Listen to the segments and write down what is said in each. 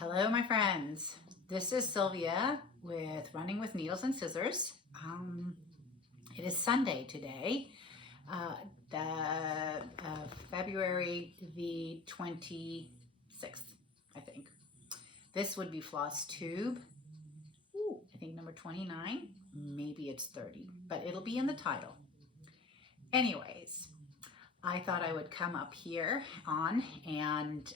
Hello, my friends. This is Sylvia with Running with Needles and Scissors. It is Sunday today, uh, February the 26th, I think. This would be Flosstube. I think number 29. Maybe it's 30, but it'll be in the title. Anyways, I thought I would come up here on and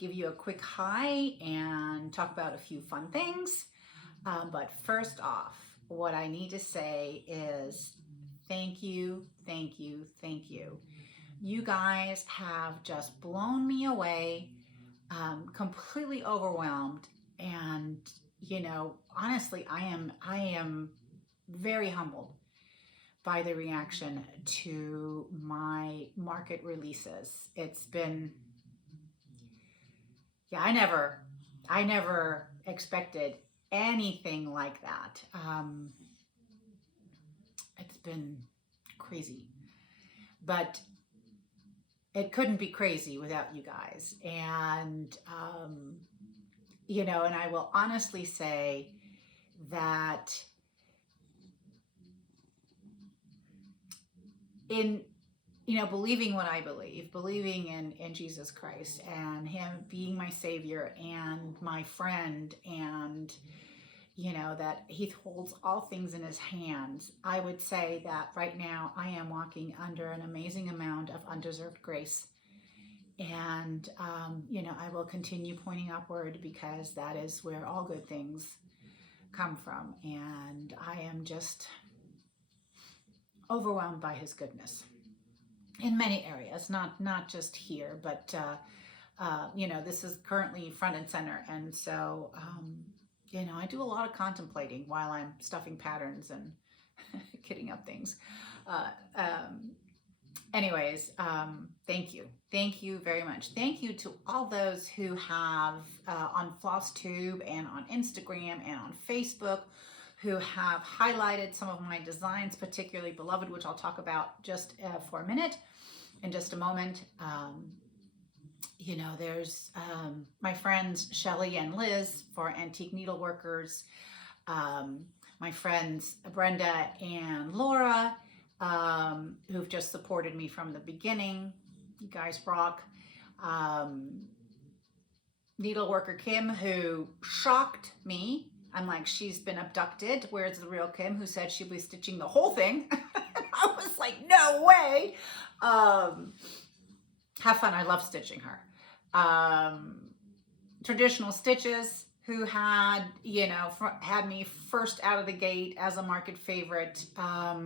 give you a quick hi and talk about a few fun things. But first off, what I need to say is thank you, thank you, thank you. You guys have just blown me away, completely overwhelmed. And, honestly, I am very humbled by the reaction to my market releases. It's been, yeah, I never expected anything like that. It's been crazy, but it couldn't be crazy without you guys. And, and I will honestly say that in believing what I believe, believing in Jesus Christ and him being my savior and my friend, and that he holds all things in his hands, I would say that right now I am walking under an amazing amount of undeserved grace. And, I will continue pointing upward because that is where all good things come from. And I am just overwhelmed by his goodness in many areas, not just here, but this is currently front and center. And so, I do a lot of contemplating while I'm stuffing patterns and kitting up things. Thank you very much. Thank you to all those who have on Flosstube and on Instagram and on Facebook, who have highlighted some of my designs, particularly Beloved, which I'll talk about just for a minute, in just a moment. There's my friends Shelly and Liz for Antique Needleworkers, my friends Brenda and Laura, who've just supported me from the beginning. You guys rock. Needleworker Kim, who shocked me. I'm like, she's been abducted. Where's the real Kim, who said she'd be stitching the whole thing? I was like, no way. Have fun. I love stitching her. Traditional Stitches, who had, had me first out of the gate as a market favorite. I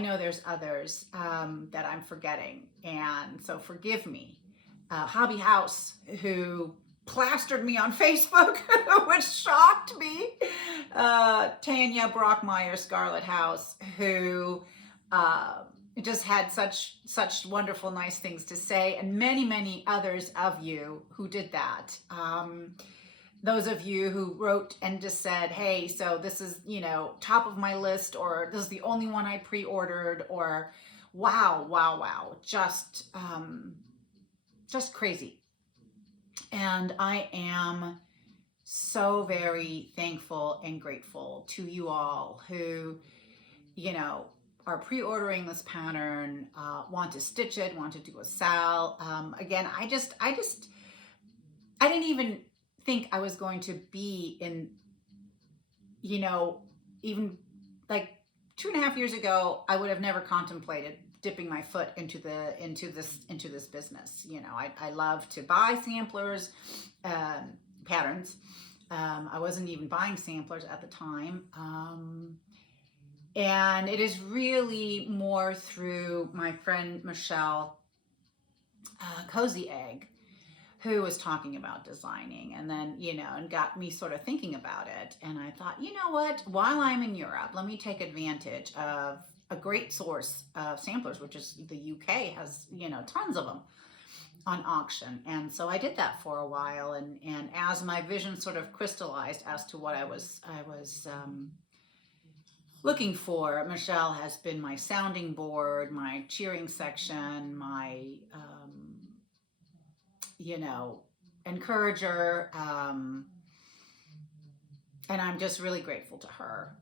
know there's others that I'm forgetting, and so forgive me. Hobby House, who plastered me on Facebook, which shocked me. Tanya Brockmeyer, Scarlet House, who just had such wonderful, nice things to say, and many others of you who did that. Those of you who wrote and just said, hey, so this is, top of my list, or this is the only one I pre-ordered, or wow, just crazy. And I am so very thankful and grateful to you all who, are pre-ordering this pattern, want to stitch it, want to do a sal. Again, I didn't even think I was going to be in, even like 2.5 years ago, I would have never contemplated dipping my foot into this business. I love to buy samplers, patterns. I wasn't even buying samplers at the time. And it is really more through my friend Michelle, Cozy Egg, who was talking about designing, and then, and got me sort of thinking about it. And I thought, you know what, while I'm in Europe, let me take advantage of a great source of samplers, which is the UK has, tons of them on auction. And so I did that for a while. And as my vision sort of crystallized as to what I was looking for, Michelle has been my sounding board, my cheering section, my you know, encourager. And I'm just really grateful to her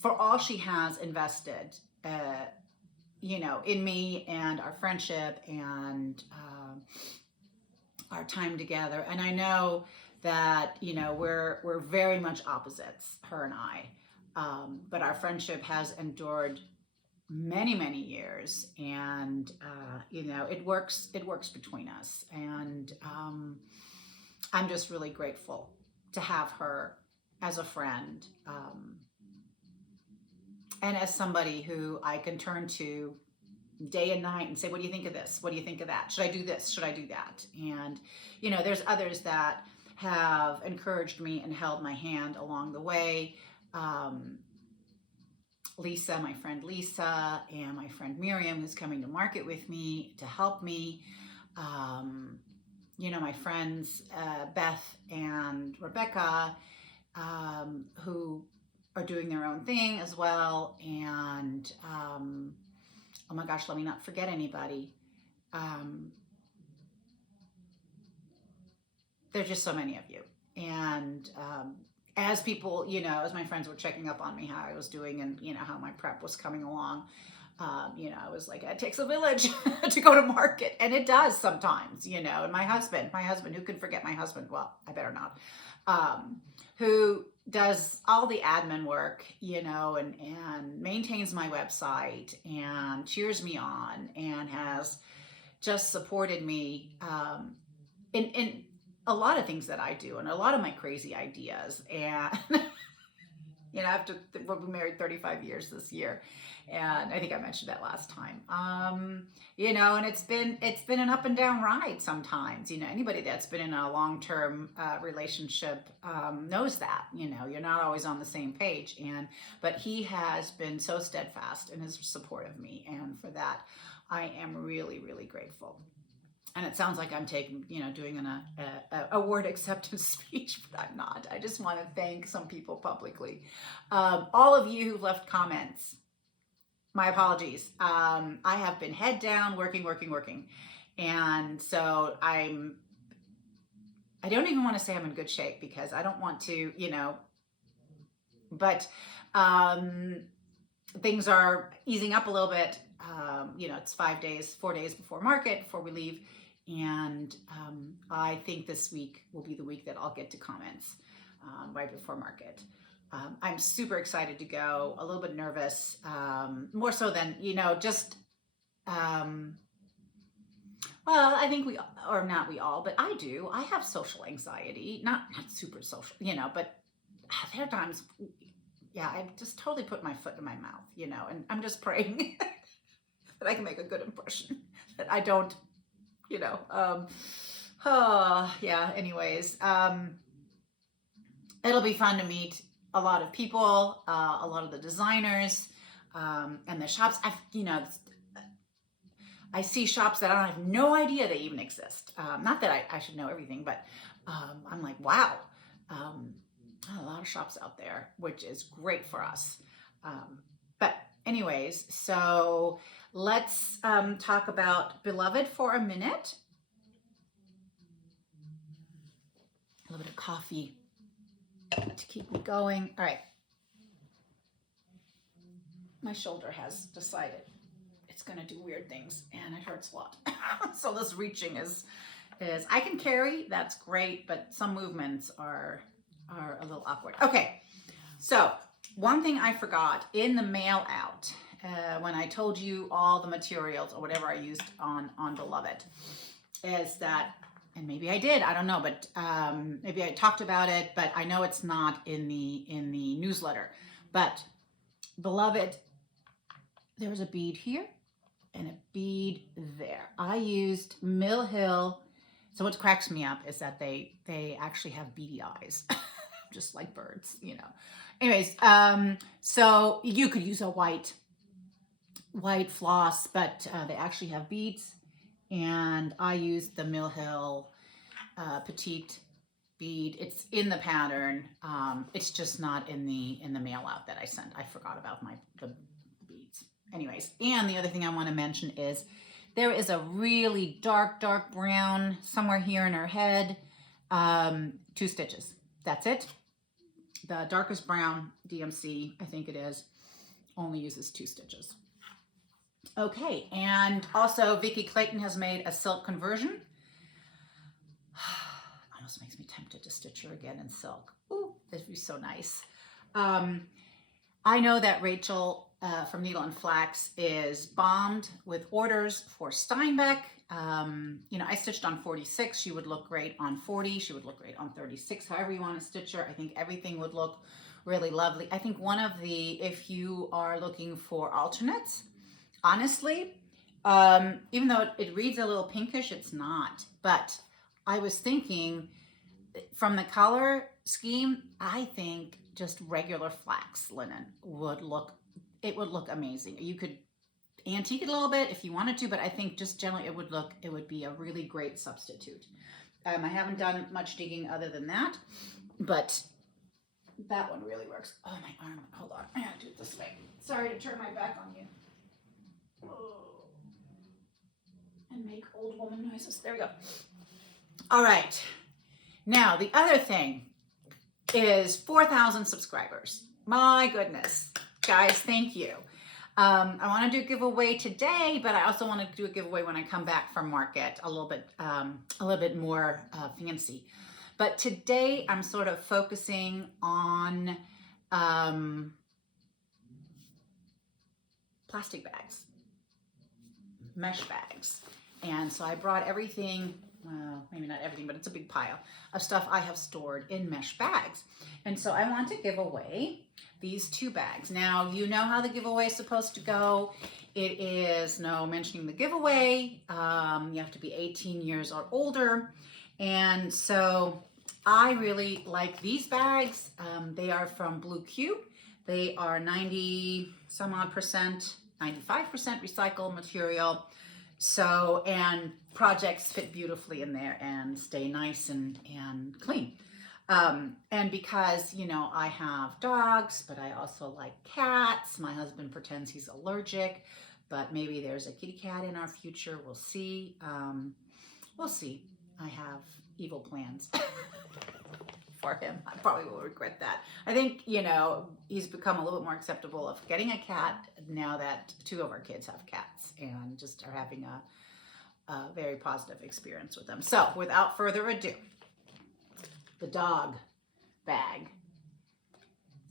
for all she has invested, you know, in me and our friendship and our time together. And I know that, you know, we're very much opposites, her and I. But our friendship has endured many, many years, and you know, it works between us. And I'm just really grateful to have her as a friend, and as somebody who I can turn to day and night and say, what do you think of this? What do you think of that? Should I do this? Should I do that? And, you know, there's others that have encouraged me and held my hand along the way. Lisa, my friend Lisa, and my friend Miriam, who's coming to market with me to help me. You know, my friends Beth and Rebecca, who are doing their own thing as well. And oh my gosh, let me not forget anybody. There's just so many of you. And as people, you know, as my friends were checking up on me, how I was doing and, you know, how my prep was coming along, you know, I was like, it takes a village to go to market. And it does sometimes, you know. And my husband, who can forget my husband? Well, I better not. Who does all the admin work, you know, and maintains my website and cheers me on and has just supported me in a lot of things that I do and a lot of my crazy ideas. And you know, we'll be married 35 years this year, and I think I mentioned that last time. You know, and it's been an up and down ride sometimes. You know, anybody that's been in a long-term relationship knows that. You know, you're not always on the same page, but he has been so steadfast in his support of me, and for that, I am really, really grateful. And it sounds like I'm doing an award acceptance speech, but I'm not. I just want to thank some people publicly. All of you who left comments, my apologies. I have been head down, working. And so I don't even want to say I'm in good shape because I don't want to, you know, but things are easing up a little bit. You know, it's 4 days before market, before we leave. And I think this week will be the week that I'll get to comments right before market. I'm super excited to go, a little bit nervous, more so than, you know, just, well, I think not we all, but I do. I have social anxiety, not super social, you know, but there are times, yeah, I just totally put my foot in my mouth, you know, and I'm just praying that I can make a good impression, that I don't, you know, yeah, anyways, it'll be fun to meet a lot of people, a lot of the designers, and the shops. I see shops that I have no idea they even exist. Not that I should know everything, but I'm like, wow, a lot of shops out there, which is great for us. But anyways, so let's talk about Beloved for a minute. A little bit of coffee to keep me going. All right. My shoulder has decided it's going to do weird things, and it hurts a lot. So this reaching is I can carry, that's great, but some movements are a little awkward. Okay. So one thing I forgot in the mail out, when I told you all the materials or whatever I used on Beloved, is that, and maybe I did, I don't know, but maybe I talked about it, but I know it's not in the newsletter. But Beloved, there's a bead here and a bead there. I used Mill Hill. So what cracks me up is that they actually have beady eyes, just like birds, you know. Anyways, so you could use a white floss, but they actually have beads, and I used the Mill Hill petite bead. It's in the pattern. It's just not in the mail out that I sent. I forgot about the beads. Anyways, and the other thing I want to mention is There is a really dark brown somewhere here in her head. 2 stitches. That's it. The darkest brown DMC, I think it is, only uses 2 stitches. Okay, and also Vicki Clayton has made a silk conversion. Almost makes me tempted to stitch her again in silk. Ooh, that'd be so nice. I know that Rachel from Needle and Flax is bombed with orders for Steinbeck. You know, I stitched on 46. She would look great on 40. She would look great on 36. However you want to stitch her, I think everything would look really lovely. I think one of the, if you are looking for alternates, honestly, even though it reads a little pinkish, it's not. But I was thinking from the color scheme, I think just regular flax linen would look, it would look amazing. You could antique it a little bit if you wanted to, but I think just generally it would be a really great substitute. I haven't done much digging other than that, but that one really works. Oh, my arm, hold on, I gotta do it this way. Sorry to turn my back on you. Oh. And make old woman noises. There we go. All right. Now, the other thing is 4,000 subscribers. My goodness. Guys, thank you. I want to do a giveaway today, but I also want to do a giveaway when I come back from market, a little bit more fancy. But today I'm sort of focusing on plastic bags, mesh bags. And so I brought everything, well, maybe not everything, but it's a big pile of stuff I have stored in mesh bags. And so I want to give away these 2 bags. Now, you know how the giveaway is supposed to go. It is no mentioning the giveaway. You have to be 18 years or older. And so I really like these bags. They are from Blue Cube. They are 90 some odd percent, 95% recycled material. So, and projects fit beautifully in there and stay nice and clean. And because, you know, I have dogs, but I also like cats. My husband pretends he's allergic, but maybe there's a kitty cat in our future. We'll see. We'll see. I have evil plans for him. I probably will regret that. I think, you know, he's become a little bit more acceptable of getting a cat now that 2 of our kids have cats and just are having a very positive experience with them. So without further ado, the dog bag.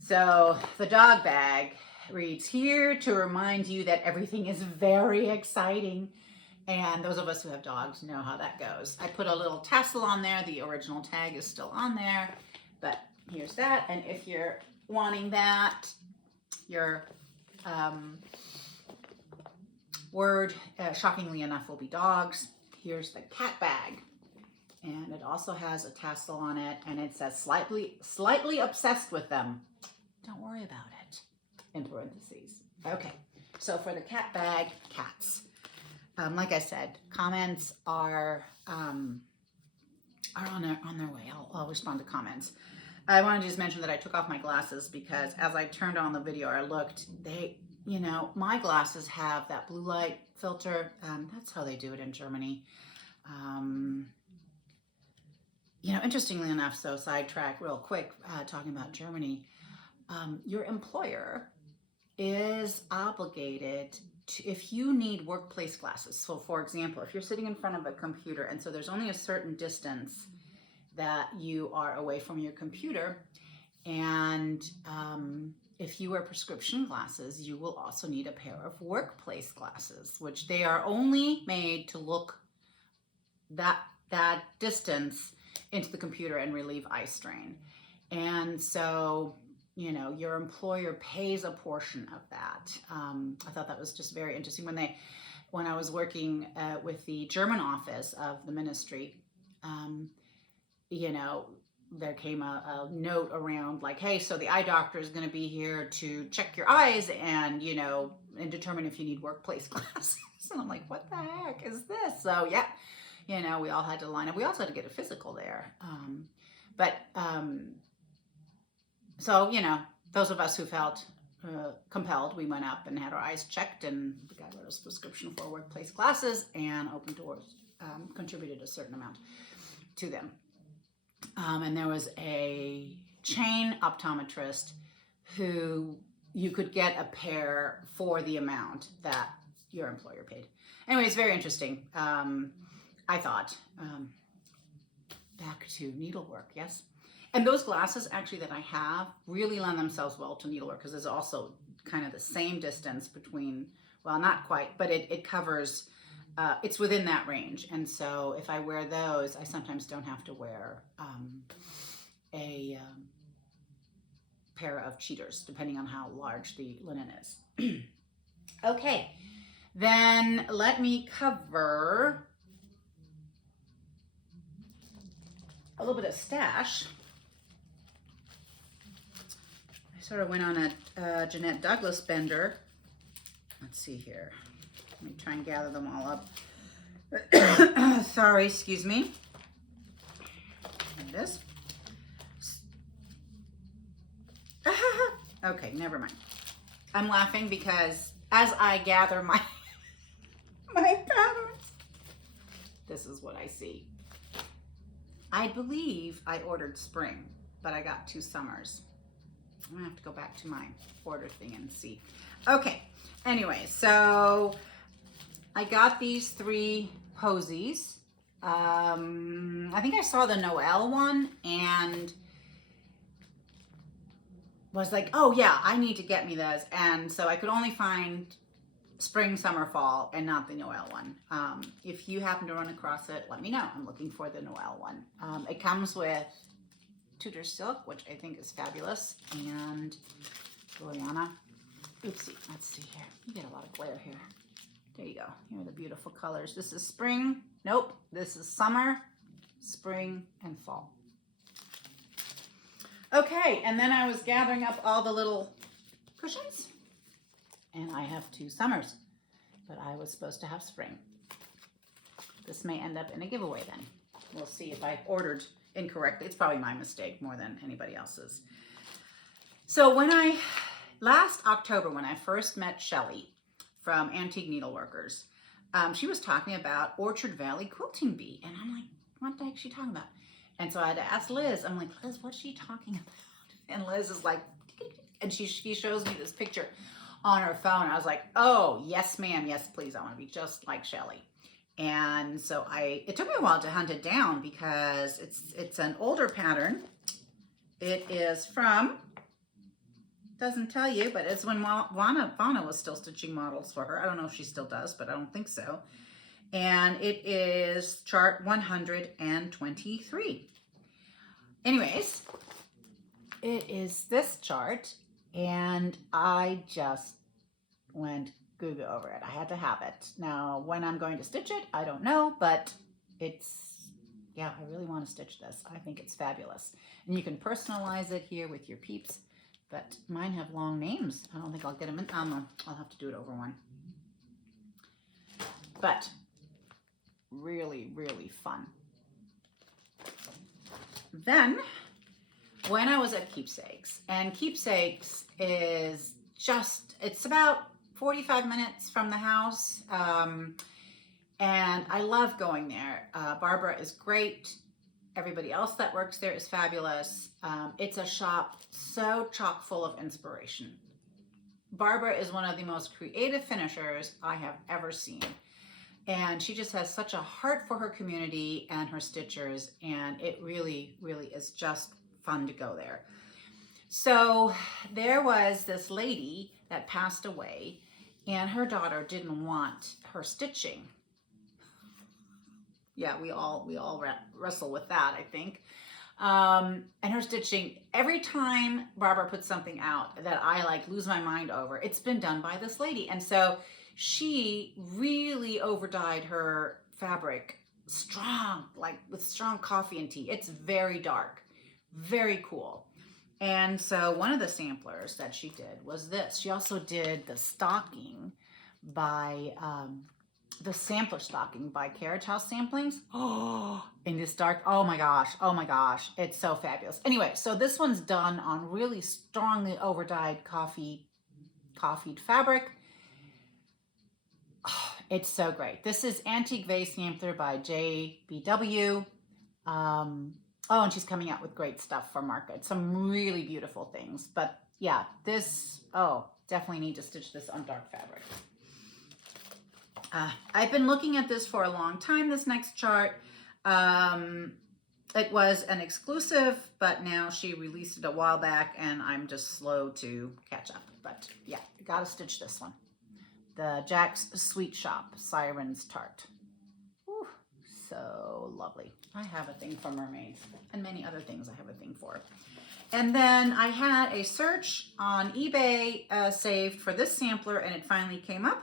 So the dog bag reads, here to remind you that everything is very exciting. And those of us who have dogs know how that goes. I put a little tassel on there. The original tag is still on there, but here's that. And if you're wanting that, your word, shockingly enough, will be dogs. Here's the cat bag. And it also has a tassel on it, and it says slightly obsessed with them. Don't worry about it, in parentheses. Okay, so for the cat bag, cats. Like I said, comments are on their way. I'll respond to comments. I wanted to just mention that I took off my glasses because as I turned on the video, I looked, you know, my glasses have that blue light filter. That's how they do it in Germany. You know, interestingly enough, so sidetrack real quick, talking about Germany, your employer is obligated to, if you need workplace glasses. So for example, if you're sitting in front of a computer and so there's only a certain distance that you are away from your computer, and if you wear prescription glasses, you will also need a pair of workplace glasses, which they are only made to look that distance into the computer and relieve eye strain. And so, you know, your employer pays a portion of that. I thought that was just very interesting. When I was working with the German office of the ministry, you know, there came a note around like, hey, so the eye doctor is going to be here to check your eyes and, you know, and determine if you need workplace glasses. And I'm like, what the heck is this? So yeah, you know, we all had to line up. We also had to get a physical there. So, you know, those of us who felt compelled. We went up and had our eyes checked, and the guy wrote us a prescription for workplace glasses, and Open Doors contributed a certain amount to them. And there was a chain optometrist who you could get a pair for the amount that your employer paid. Anyway, it's very interesting. I thought, back to needlework, yes? And those glasses actually that I have really lend themselves well to needlework because there's also kind of the same distance between, well, not quite, but it covers, it's within that range. And so if I wear those, I sometimes don't have to wear a pair of cheaters, depending on how large the linen is. Okay, then let me cover a little bit of stash. I sort of went on a Jeanette Douglas bender. Let's see here. Let me try and gather them all up. Sorry, excuse me. There it is. Okay, never mind. I'm laughing because as I gather my patterns, this is what I see. I believe I ordered spring, but I got 2 summers. I'm gonna have to go back to my order thing and see. Okay, anyway, so I got these 3 posies. I think I saw the Noel one and was like, oh yeah, I need to get me those. And so I could only find spring, summer, fall, and not the Noel one. If you happen to run across it, let me know. I'm looking for the Noel one. It comes with Tudor silk, which I think is fabulous, and Gloriana. Oopsie, let's see here. You get a lot of glare here. There you go. Here are the beautiful colors. This is spring. Nope. This is summer, spring, and fall. Okay, and then I was gathering up all the little cushions, and I have 2 summers, but I was supposed to have spring. This may end up in a giveaway then. We'll see if I ordered incorrectly. It's probably my mistake more than anybody else's. So last October, when I first met Shelly from Antique Needleworkers, she was talking about Orchard Valley Quilting Bee, and I'm like, what the heck is she talking about? And so I had to ask Liz. I'm like, Liz, what's she talking about? And Liz is like, and she shows me this picture on her phone. I was like, oh, yes, ma'am. Yes, please. I want to be just like Shelly. And so it took me a while to hunt it down because it's an older pattern. It is from, doesn't tell you, but it's when Vana was still stitching models for her. I don't know if she still does, but I don't think so. And it is chart 123. Anyways, it is this chart, and I just went goo-goo over it. I had to have it. Now, when I'm going to stitch it, I don't know, but yeah, I really want to stitch this. I think it's fabulous. And you can personalize it here with your peeps, but mine have long names. I don't think I'll get them in. I'll have to do it over one. But really, really fun. Then, when I was at Keepsakes, and Keepsakes is it's about 45 minutes from the house, and I love going there. Barbara is great. Everybody else that works there is fabulous. It's a shop so chock full of inspiration. Barbara is one of the most creative finishers I have ever seen. And she just has such a heart for her community and her stitchers, and it really, really is just fun to go there. So there was this lady that passed away, and her daughter didn't want her stitching. Yeah, we all wrestle with that, I think. And her stitching, every time Barbara puts something out that I lose my mind over, it's been done by this lady. And so she really overdyed her fabric strong, with strong coffee and tea. It's very dark, very cool. And so one of the samplers that she did was this. She also did the stocking by, the sampler stocking by Carriage House Samplings. Oh, in this dark, oh my gosh, it's so fabulous. Anyway, so this one's done on really strongly overdyed coffee coffeed fabric. Oh, it's so great. This is Antique Vase Sampler by JBW. Oh, and she's coming out with great stuff for market. Some really beautiful things. But yeah, this, oh, definitely need to stitch this on dark fabric. I've been looking at this for a long time, this next chart. It was an exclusive, but now she released it a while back and I'm just slow to catch up. But yeah, gotta stitch this one. The Jack's Sweet Shop Siren's Tart. Whew, so lovely. I have a thing for mermaids and many other things I have a thing for. And then I had a search on eBay saved for this sampler and it finally came up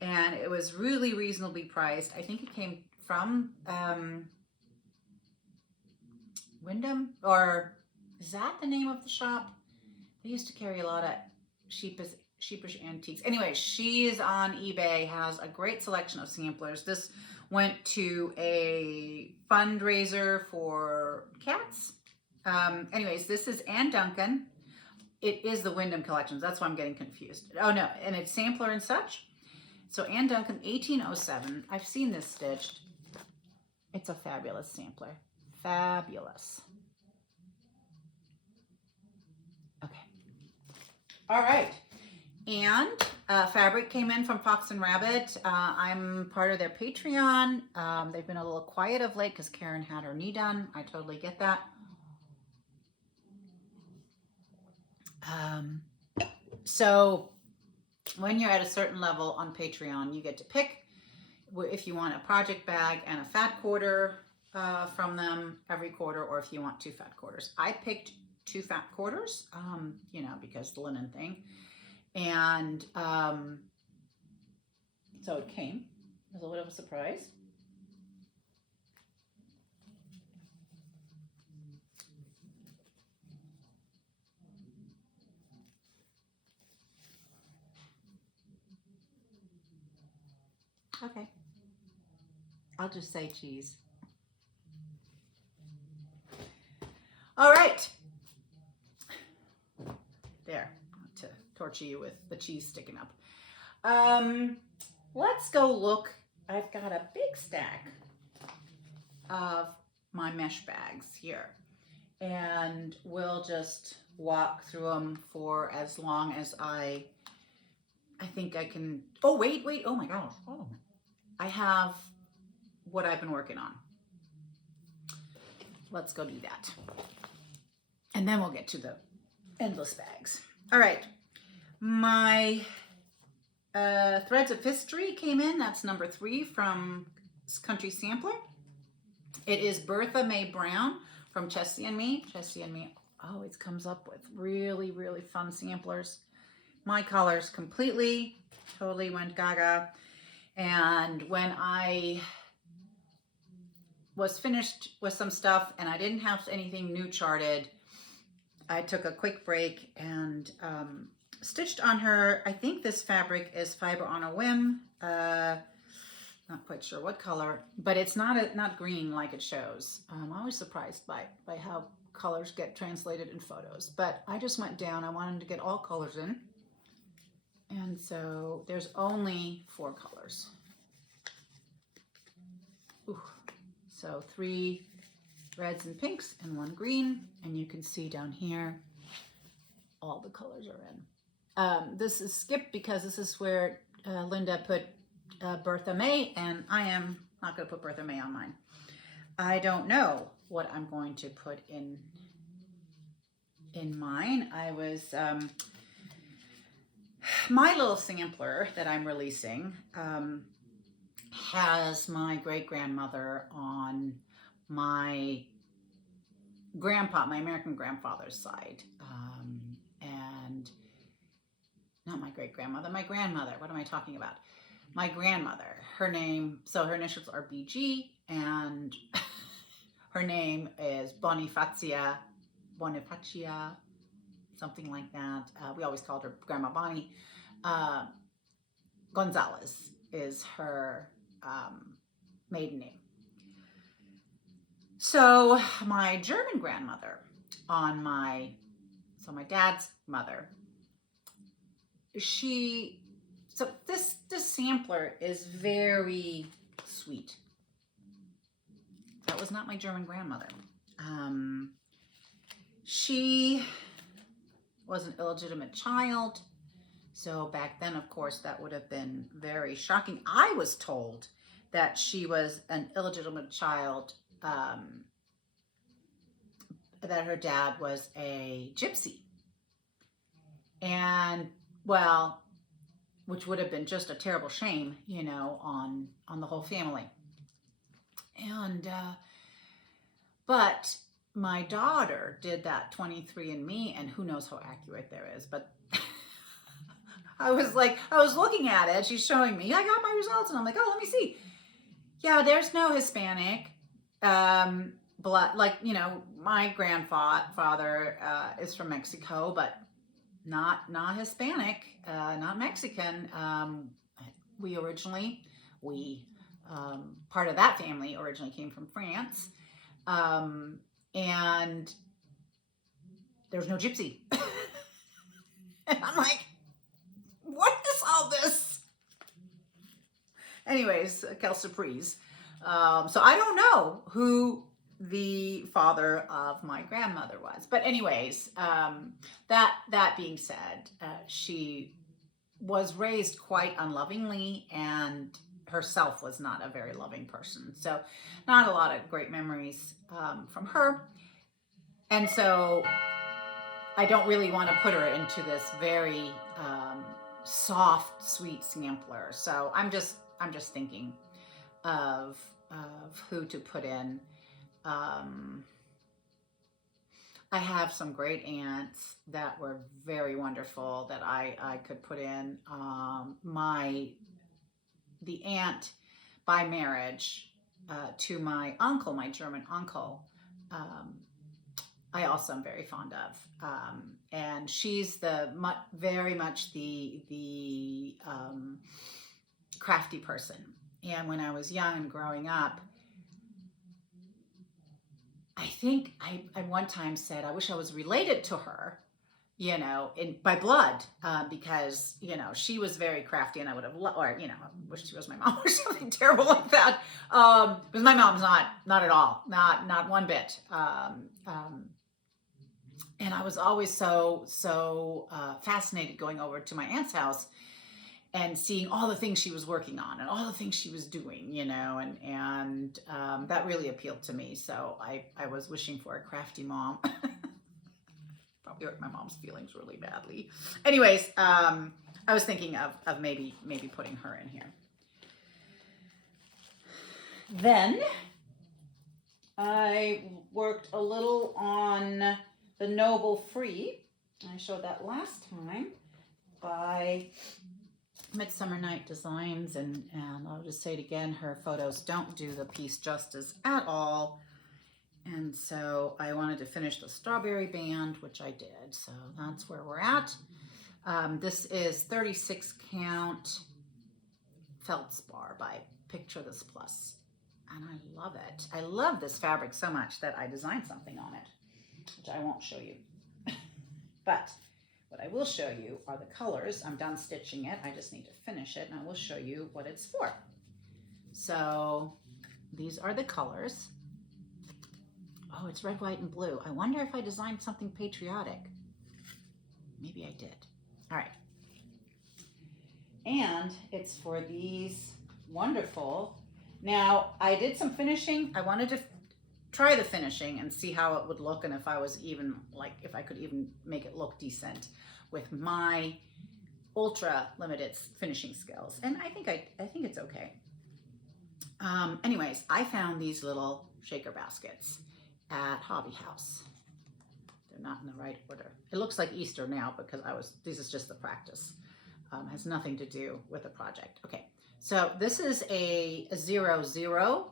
and it was really reasonably priced. I think it came from Wyndham, or is that the name of the shop? They used to carry a lot of sheepish antiques. Anyway, she is on eBay, has a great selection of samplers. This went to a fundraiser for cats. Anyways, this is Ann Duncan. It is the Wyndham Collections. That's why I'm getting confused. Oh no, and it's sampler and such. So Ann Duncan, 1807. I've seen this stitched. It's a fabulous sampler. Fabulous. Okay. All right. And fabric came in from Fox and Rabbit. I'm part of their Patreon. They've been a little quiet of late because Karen had her knee done. I totally get that. So when you're at a certain level on Patreon, you get to pick if you want a project bag and a fat quarter from them every quarter, or if you want 2 fat quarters. I picked 2 fat quarters, you know, because the linen thing. And so it came. It was a little bit of a surprise. Okay. I'll just say cheese. All right. There, to torture you with the cheese sticking up. Let's go look. I've got a big stack of my mesh bags here. And we'll just walk through them for as long as I think I can. Oh, wait. Oh my gosh. Oh. I have what I've been working on. Let's go do that. And then we'll get to the endless bags. All right. My Threads of History came in. That's number 3 from Country Sampler. It is Bertha Mae Brown from Chessie and Me. Chessie and Me always comes up with really, really fun samplers. My colors completely, totally went gaga. And when I was finished with some stuff and I didn't have anything new charted, I took a quick break and stitched on her. I think this fabric is Fiber on a Whim. Not quite sure what color, but it's not green like it shows. I'm always surprised by how colors get translated in photos. But I just went down. I wanted to get all colors in. And so there's only 4 colors. Ooh. So 3 reds and pinks and 1 green. And you can see down here, all the colors are in. This is skipped because this is where Linda put Bertha Mae, and I am not going to put Bertha Mae on mine. I don't know what I'm going to put in mine. I was... my little sampler that I'm releasing has my great-grandmother on my grandpa, my American grandfather's side. And not my great-grandmother, my grandmother. What am I talking about? My grandmother. Her name, so her initials are BG, and her name is Bonifacia, something like that. We always called her Grandma Bonnie. Gonzalez is her maiden name. So my German grandmother on my dad's mother, so this sampler is very sweet. That was not my German grandmother. She was an illegitimate child. So back then, of course, that would have been very shocking. I was told that she was an illegitimate child, that her dad was a gypsy. And, well, which would have been just a terrible shame, you know, on the whole family. And, but my daughter did that 23andMe, and who knows how accurate there is, but I was looking at it, she's showing me, I got my results, and I'm like, oh, let me see. Yeah, there's no Hispanic blood, like, you know, my grandfather is from Mexico, but not Hispanic, not Mexican. Part of that family originally came from France, and there's no gypsy. And I'm like, what is all this? Anyways, quelle surprise. So I don't know who the father of my grandmother was. But anyways, that being said, she was raised quite unlovingly, and herself was not a very loving person. So not a lot of great memories from her. And so I don't really want to put her into this very soft, sweet sampler. So I'm just thinking of who to put in. I have some great aunts that were very wonderful that I could put in. The aunt by marriage to my uncle, my German uncle, I also am very fond of. And she's very much the crafty person. And when I was young and growing up, I think I one time said, I wish I was related to her, you know, by blood, because, you know, she was very crafty, and I would have, or, you know, I wish she was my mom or something terrible like that. Because my mom's not at all, not one bit. And I was always so fascinated going over to my aunt's house and seeing all the things she was working on and all the things she was doing, you know, and that really appealed to me. So I was wishing for a crafty mom. Probably hurt my mom's feelings really badly. Anyways, I was thinking of maybe putting her in here. Then I worked a little on the Noble Free. I showed that last time by Midsummer Night Designs, and I'll just say it again, her photos don't do the piece justice at all. And so I wanted to finish the strawberry band, which I did. So that's where we're at. This is 36 count feldspar by Picture This Plus. And I love it. I love this fabric so much that I designed something on it, which I won't show you. But what I will show you are the colors. I'm done stitching it. I just need to finish it, and I will show you what it's for. So these are the colors. Oh, it's red, white, and blue. I wonder if I designed something patriotic. Maybe I did. All right. And it's for these wonderful. Now, I did some finishing. I wanted to try the finishing and see how it would look, and if I was even, like, if I could even make it look decent with my ultra limited finishing skills. And I think it's okay. Anyways, I found these little shaker baskets at Hobby House. They're not in the right order. It looks like Easter now because this is just the practice. Has nothing to do with the project. Okay, so this is a 0-0.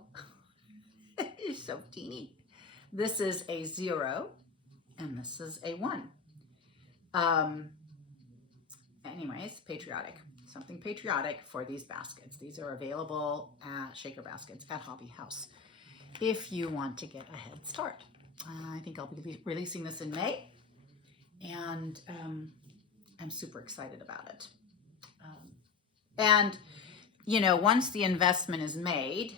It's so teeny. This is a 0, and this is a 1. Anyways, patriotic. Something patriotic for these baskets. These are available at shaker baskets at Hobby House if you want to get a head start. I think I'll be releasing this in May, and I'm super excited about it. And, you know, once the investment is made,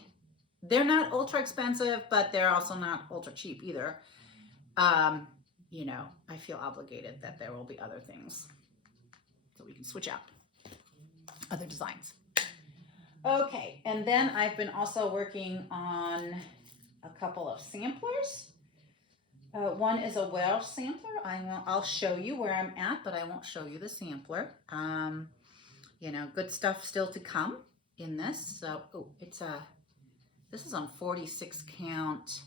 they're not ultra expensive, but they're also not ultra cheap either. You know, I feel obligated that there will be other things so we can switch out other designs. Okay, and then I've been also working on a couple of samplers. One is a Welsh sampler. I'll show you where I'm at, but I won't show you the sampler. You know, good stuff still to come in this. So, oh, this is on 46 count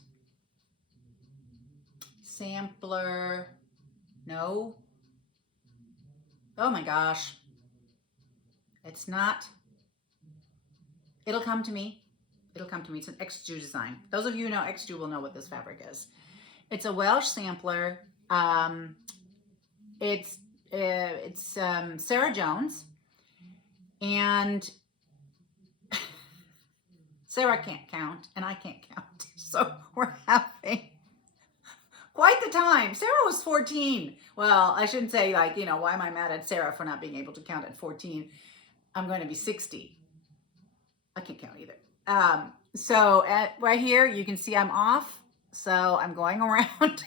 sampler. No. Oh my gosh. It's not. It'll come to me. It'll come to me. It's an XJU design. Those of you who know XJU will know what this fabric is. It's a Welsh sampler. It's Sarah Jones. And Sarah can't count, and I can't count. So we're having quite the time. Sarah was 14. Well, I shouldn't say, like, you know, why am I mad at Sarah for not being able to count at 14? I'm going to be 60. I can't count either. So right here, you can see I'm off. So I'm going around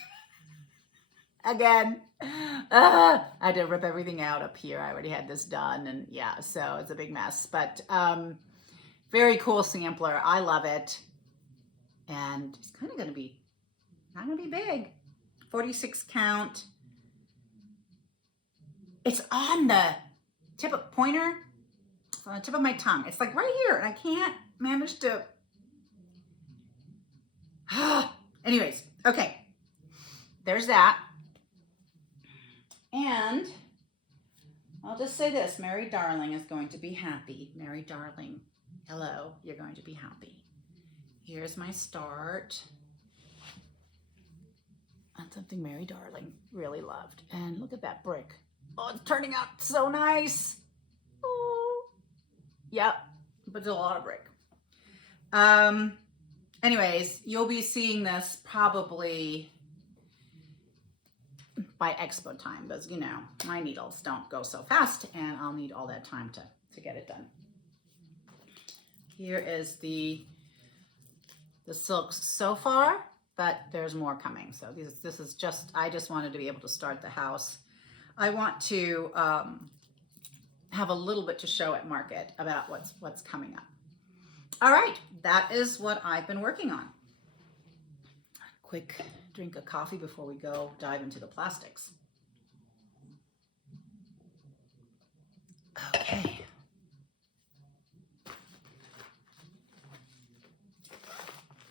again. I had to rip everything out up here. I already had this done, and yeah, so it's a big mess. But very cool sampler. I love it. And it's kind of going to be, not going to be big. 46 count. It's on the tip of pointer. It's on the tip of my tongue. It's like right here, and I can't manage to. Anyways, okay. There's that. And I'll just say this. Mary Darling is going to be happy. Mary Darling, hello. You're going to be happy. Here's my start. That's something Mary Darling really loved. And look at that brick. Oh, it's turning out so nice. Oh, yep, but it's a lot of brick. Anyways, you'll be seeing this probably by expo time, because, you know, my needles don't go so fast, and I'll need all that time to get it done. Here is the silks so far, but there's more coming. So this is just, I just wanted to be able to start the house. I want to have a little bit to show at market about what's coming up. All right, that is what I've been working on. Quick drink of coffee before we go dive into the plastics. Okay.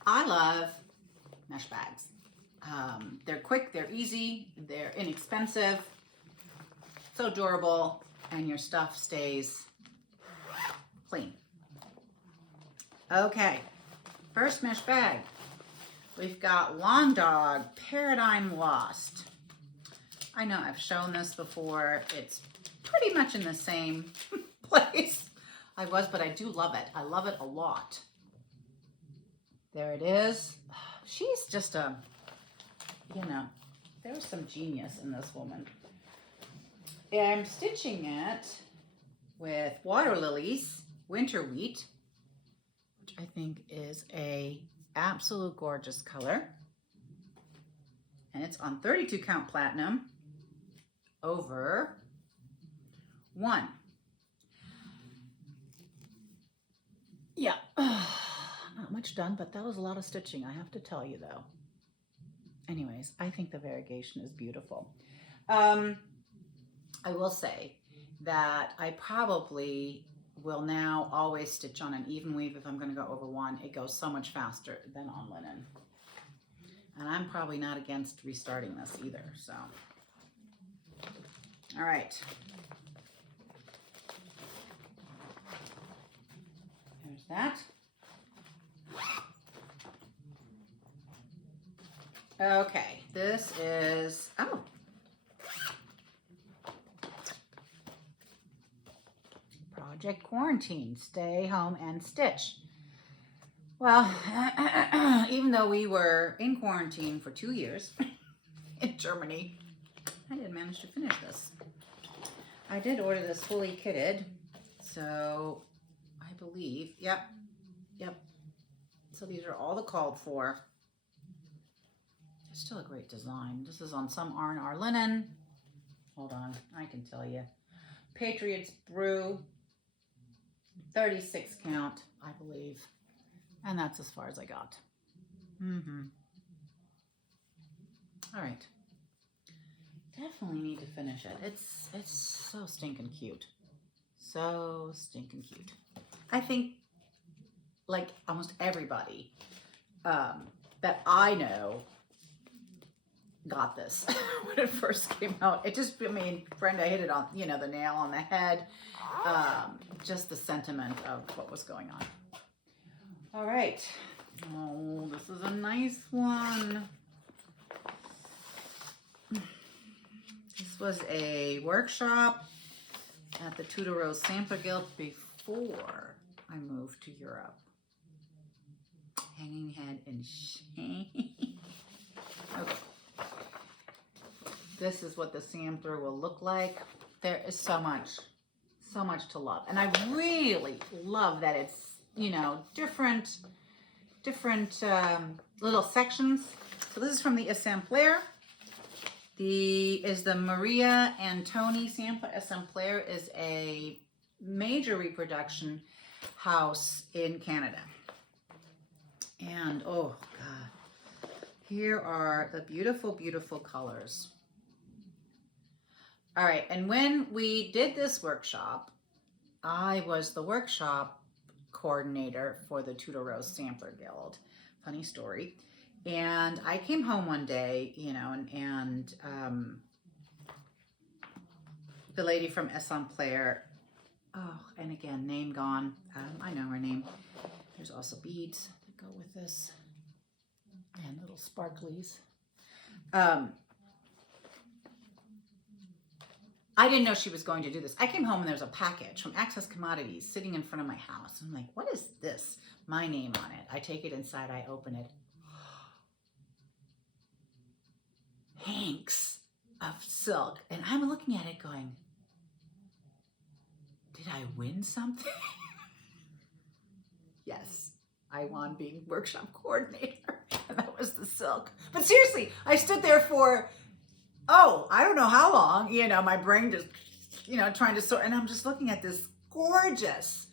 I love mesh bags. They're quick, they're easy, they're inexpensive, so durable, and your stuff stays clean. Okay, first mesh bag. We've got Long Dog Paradigm Lost. I know I've shown this before. It's pretty much in the same place but I do love it. I love it a lot. There it is. She's just a, you know, there's some genius in this woman. And I'm stitching it with Water Lilies Winter Wheat, which I think is a absolute gorgeous color. And it's on 32 count platinum over 1. Yeah, not much done, but that was a lot of stitching, I have to tell you though. Anyways, I think the variegation is beautiful. I will say that I probably will now always stitch on an even weave if I'm going to go over 1. It goes so much faster than on linen. And I'm probably not against restarting this either, so. All right. There's that. Okay, this is, oh. Project Quarantine, Stay Home and Stitch. Well, even though we were in quarantine for 2 years in Germany, I didn't manage to finish this. I did order this fully kitted, so I believe, yep. So these are all the called for. It's still a great design. This is on some R&R linen. Hold on, I can tell you. Patriots Brew, 36 count, I believe. And that's as far as I got. All right. Definitely need to finish it. It's so stinking cute. So stinking cute. I think like almost everybody that I know got this when it first came out. It just, I mean, Brenda hit it on, you know, the nail on the head. Just the sentiment of what was going on. All right. Oh, this is a nice one. This was a workshop at the Tudor Rose Sampler Guild before I moved to Europe. Hanging head in shame. Okay. This is what the sampler will look like. There is so much to love. And I really love that it's, you know, different little sections. So this is from the Exemplaire. The Maria Antoni sampler. Exemplaire is a major reproduction house in Canada. And oh God, here are the beautiful, beautiful colors. All right, and when we did this workshop, I was the workshop coordinator for the Tudor Rose Sampler Guild. Funny story. And I came home one day, you know, and the lady from Exemplaire, oh, and again, name gone. I know her name. There's also beads that go with this and little sparklies. I didn't know she was going to do this. I came home and there's a package from Access Commodities sitting in front of my house. I'm like, what is this? My name on it. I take it inside, I open it. Hanks of silk. And I'm looking at it going, did I win something? Yes, I won being workshop coordinator. And that was the silk. But seriously, I stood there for, oh, I don't know how long, you know, my brain just, you know, trying to sort, and I'm just looking at this gorgeous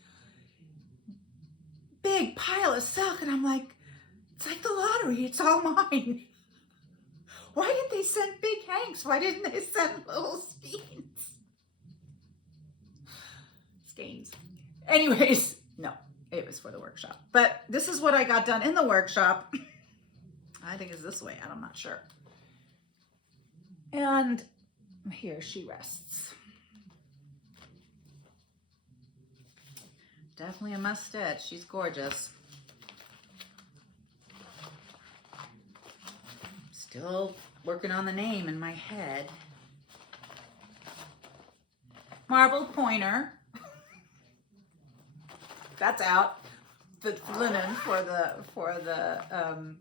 big pile of silk, and I'm like, it's like the lottery, it's all mine. Why did they send big Hanks? Why didn't they send little Skeins? Anyways, no, it was for the workshop. But this is what I got done in the workshop. I think it's this way, I'm not sure. And here she rests. Definitely a must stitch. She's gorgeous. Still working on the name in my head. Marble pointer. That's out. The linen for the oh,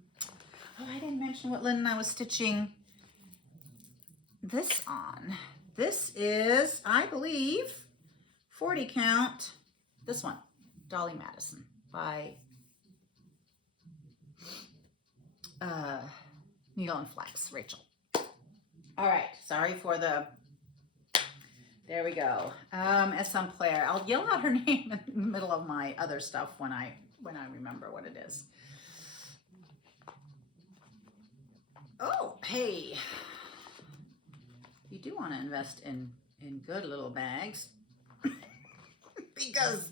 I didn't mention what linen I was stitching this on. This is, I believe, 40 count. This one, Dolly Madison by Needle and Flax, Rachel. All right, sorry for the, there we go. Exemplaire. I'll yell out her name in the middle of my other stuff when I remember what it is. Oh, hey. You do want to invest in good little bags because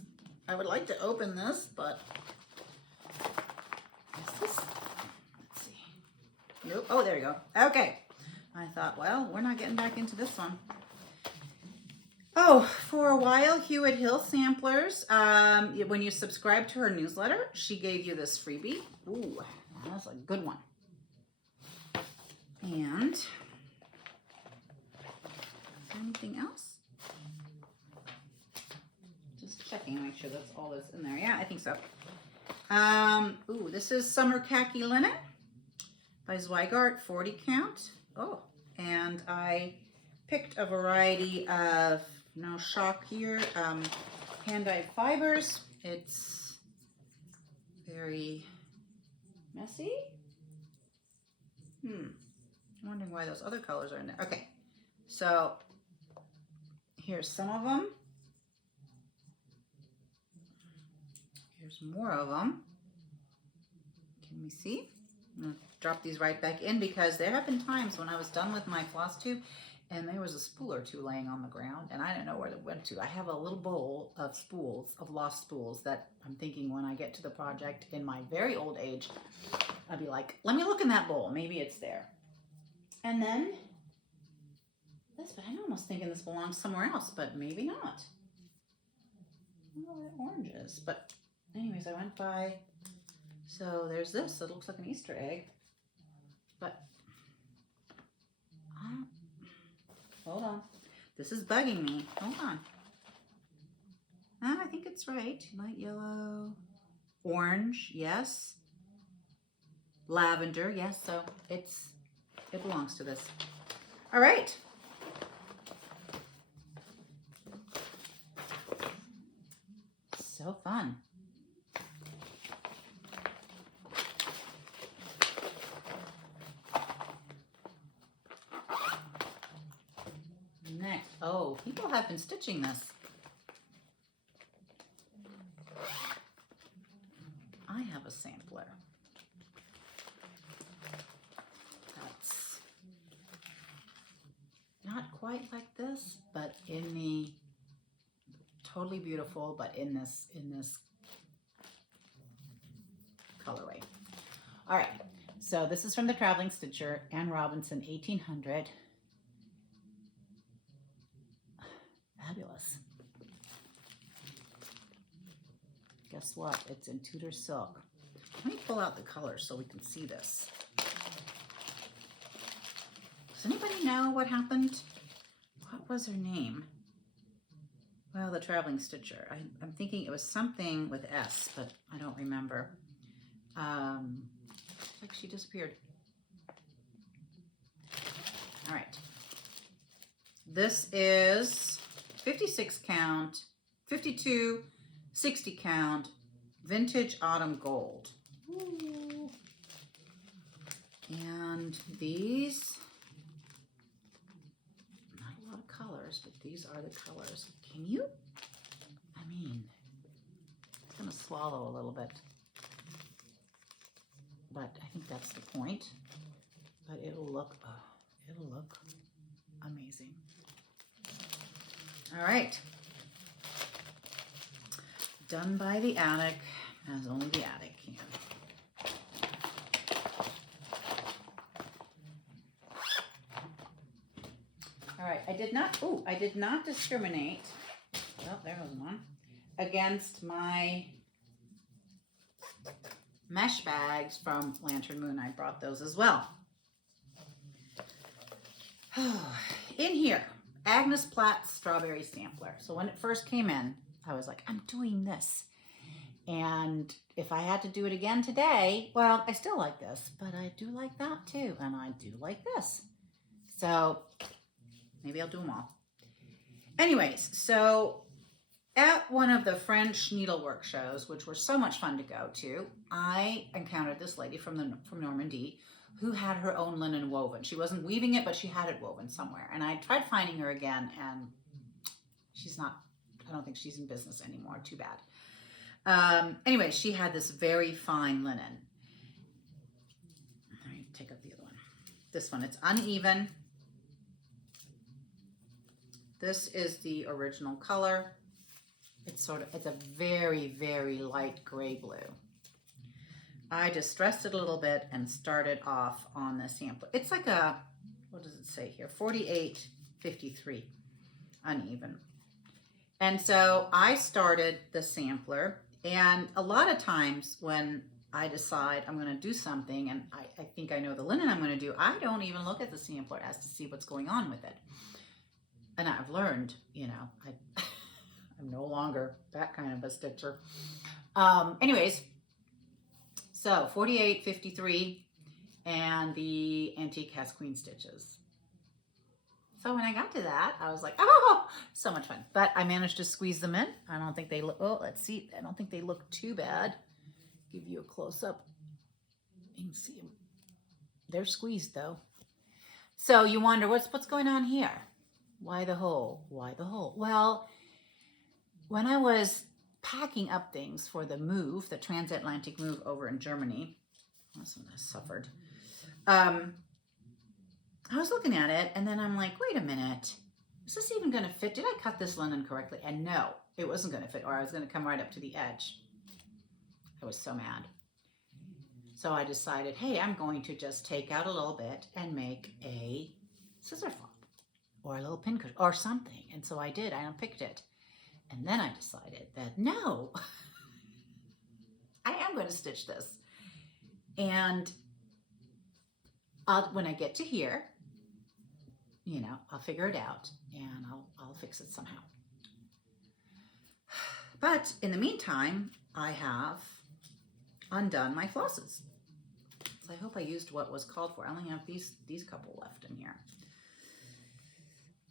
I would like to open this, but is this, let's see. Nope. Oh, there you go. Okay. I thought, well, we're not getting back into this one. Oh, for a while, Hewitt Hill Samplers, when you subscribe to her newsletter, she gave you this freebie. Ooh, that's a good one. And anything else? Just checking to make sure that's all that's in there. Yeah, I think so. Ooh, this is Summer Khaki Linen by Zweigart, 40 count. Oh, and I picked a variety of no shock here. Hand-dyed fibers. It's very messy. I'm wondering why those other colors are in there. Okay, so here's some of them. Here's more of them. Can we see? I'm gonna drop these right back in because there have been times when I was done with my floss tube and there was a spool or two laying on the ground and I didn't know where it went to. I have a little bowl of spools, of lost spools, that I'm thinking when I get to the project in my very old age, I'll be like, let me look in that bowl. Maybe it's there. And then this, but I'm almost thinking this belongs somewhere else, but maybe not. I don't know where that orange is, but anyways, I went by. So there's this. It looks like an Easter egg, but hold on. This is bugging me. Hold on. I think it's right. Light yellow, orange, yes. Lavender, yes. So it belongs to this. All right. So fun. Next, oh, people have been stitching this. I have a sampler. That's not quite like this, but in the totally beautiful, but in this colorway. All right, so this is from the Traveling Stitcher, Anne Robinson, 1800. Fabulous. Guess what? It's in Tudor silk. Let me pull out the colors so we can see this. Does anybody know what happened? What was her name? Well, the Traveling Stitcher. I'm thinking it was something with S, but I don't remember. Like she disappeared. All right. This is 56 count, 52, 60 count, vintage autumn gold. Ooh. And these, not a lot of colors, but these are the colors. Can you? I mean, it's gonna swallow a little bit, but I think that's the point. But it'll look amazing. All right, done by the attic, as only the attic can. All right, I did not discriminate, oh, there was one, against my mesh bags from Lantern Moon. I brought those as well. In here, Agnes Platt's Strawberry Sampler. So when it first came in, I was like, I'm doing this. And if I had to do it again today, well, I still like this, but I do like that too. And I do like this. So maybe I'll do them all. Anyways, so at one of the French needlework shows, which were so much fun to go to, I encountered this lady from Normandy who had her own linen woven. She wasn't weaving it, but she had it woven somewhere. And I tried finding her again, and she's not, I don't think she's in business anymore. Too bad. Anyway, she had this very fine linen. Let me take up the other one. This one, it's uneven. This is the original color. It's a very, very light gray blue. I distressed it a little bit and started off on the sampler. It's like a, what does it say here? 48-53, uneven. And so I started the sampler, and a lot of times when I decide I'm going to do something and I think I know the linen I'm going to do, I don't even look at the sampler as to see what's going on with it. And I've learned, you know, I'm no longer that kind of a stitcher. Anyways, so 48-53, and the antique has queen stitches. So when I got to that, I was like, oh, so much fun. But I managed to squeeze them in. I don't think they look, oh, let's see. I don't think they look too bad. Give you a close up. You can see them. They're squeezed though. So you wonder, what's going on here? Why the hole? Why the hole? Well, when I was packing up things for the move, the transatlantic move over in Germany, this one has suffered. I was looking at it and then I'm like, wait a minute, is this even going to fit? Did I cut this linen correctly? And no, it wasn't going to fit, or I was going to come right up to the edge. I was so mad. So I decided, hey, I'm going to just take out a little bit and make a scissor fob or a little pin cushion or something. And so I did. I unpicked it. And then I decided that no, I am going to stitch this. And when I get to here, you know, I'll figure it out and I'll fix it somehow. But in the meantime, I have undone my flosses. So I hope I used what was called for. I only have these couple left in here.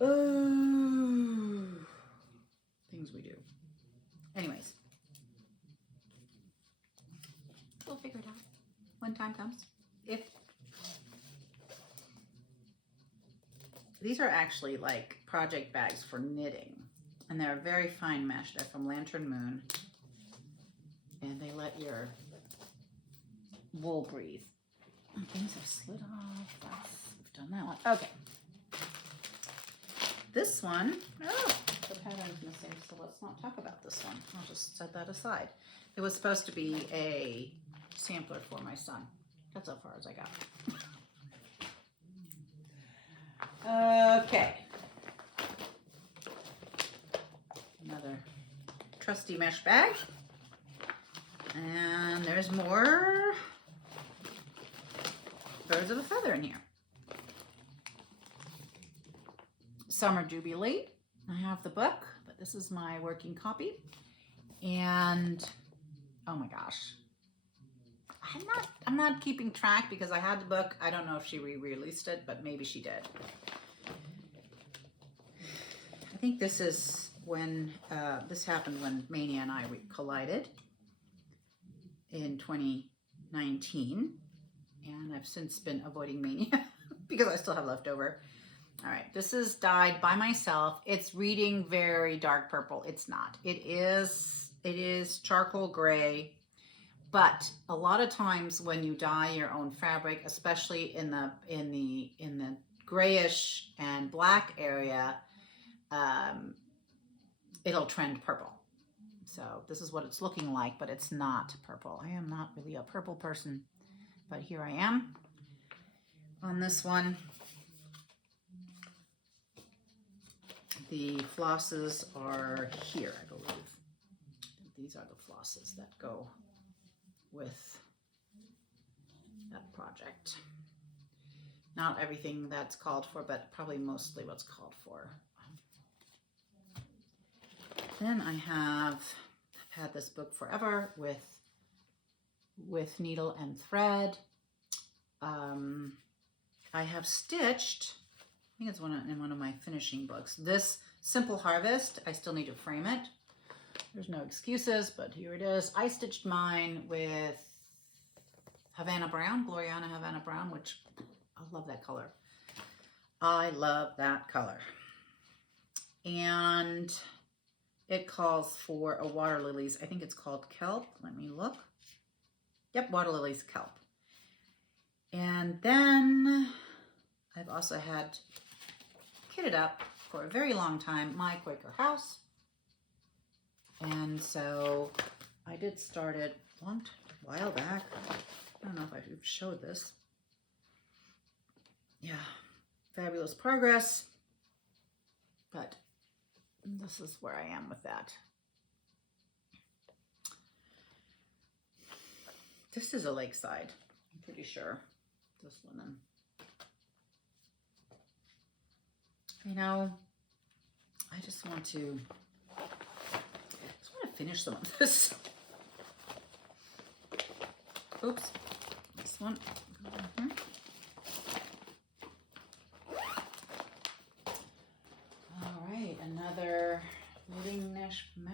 Oh, things we do. Anyways, we'll figure it out when time comes. If these are actually like project bags for knitting, and they're very fine mesh. They're from Lantern Moon, and they let your wool breathe. Things have slid off. We've done that one. Okay. This one, oh, the pattern's missing, so let's not talk about this one. I'll just set that aside. It was supposed to be a sampler for my son. That's how far as I got. Okay. Another trusty mesh bag. And there's more birds of a feather in here. Summer Jubilee. I have the book, but this is my working copy. And oh my gosh. I'm not keeping track because I had the book. I don't know if she re-released it, but maybe she did. I think this is when this happened when Mania and I collided in 2019, and I've since been avoiding Mania because I still have leftover. All right, this is dyed by myself. It's reading very dark purple. It's not. It is charcoal gray, but a lot of times when you dye your own fabric, especially in the grayish and black area, it'll trend purple. So this is what it's looking like, but it's not purple. I am not really a purple person, but here I am on this one. The flosses are here, I believe. These are the flosses that go with that project. Not everything that's called for, but probably mostly what's called for. Then I've had this book forever with needle and thread. I have stitched, I think it's in one of my finishing books. This Simple Harvest, I still need to frame it. There's no excuses, but here it is. I stitched mine with Havana Brown, Gloriana Havana Brown, which I love that color. I love that color. And it calls for a water lilies. I think it's called kelp. Let me look. Yep, water lilies kelp. And then I've also had kitted up for a very long time my Quaker house. And so I did start it a while back. I don't know if I've showed this. Yeah, fabulous progress. But this is where I am with that. This is a lakeside, I'm pretty sure. This linen. You know, I just want to finish some of this. Oops, this one.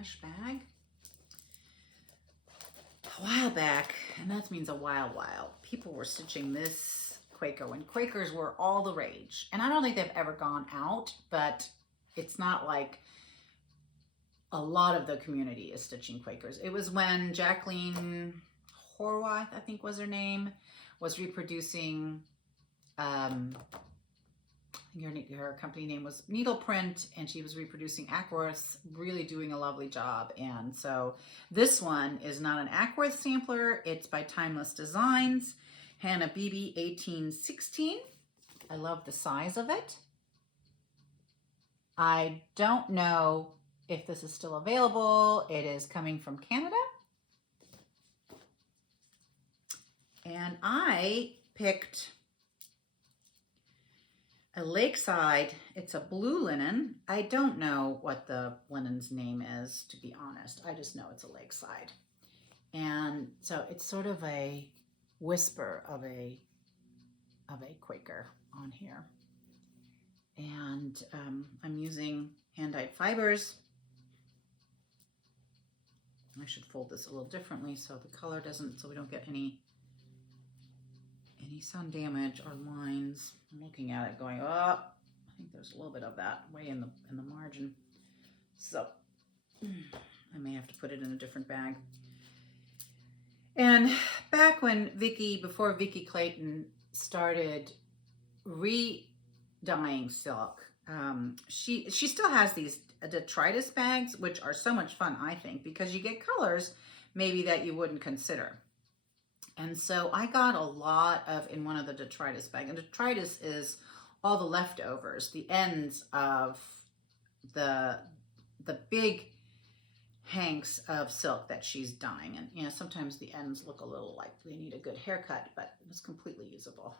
fresh bag. A while back, and that means a while, people were stitching this Quaker when Quakers were all the rage. And I don't think they've ever gone out, but it's not like a lot of the community is stitching Quakers. It was when Jacqueline Horwath, I think was her name, was reproducing, her company name was Needleprint, and she was reproducing Ackworths, really doing a lovely job. And so this one is not an Ackworth sampler. It's by Timeless Designs, Hannah Beebe 1816. I love the size of it. I don't know if this is still available. It is coming from Canada. And I picked a Lakeside. It's a blue linen. I don't know what the linen's name is, to be honest. I just know it's a Lakeside. And so it's sort of a whisper of a Quaker on here. And I'm using hand-dyed fibers. I should fold this a little differently so the color doesn't, so we don't get any sun damage or lines. I'm looking at it going, oh, I think there's a little bit of that way in the margin. So I may have to put it in a different bag. And back when before Vicki Clayton started re-dyeing silk, she still has these detritus bags, which are so much fun, I think, because you get colors maybe that you wouldn't consider. And so I got a lot in one of the detritus bags. And detritus is all the leftovers, the ends of the big hanks of silk that she's dyeing. And, you know, sometimes the ends look a little like they need a good haircut, but it's completely usable.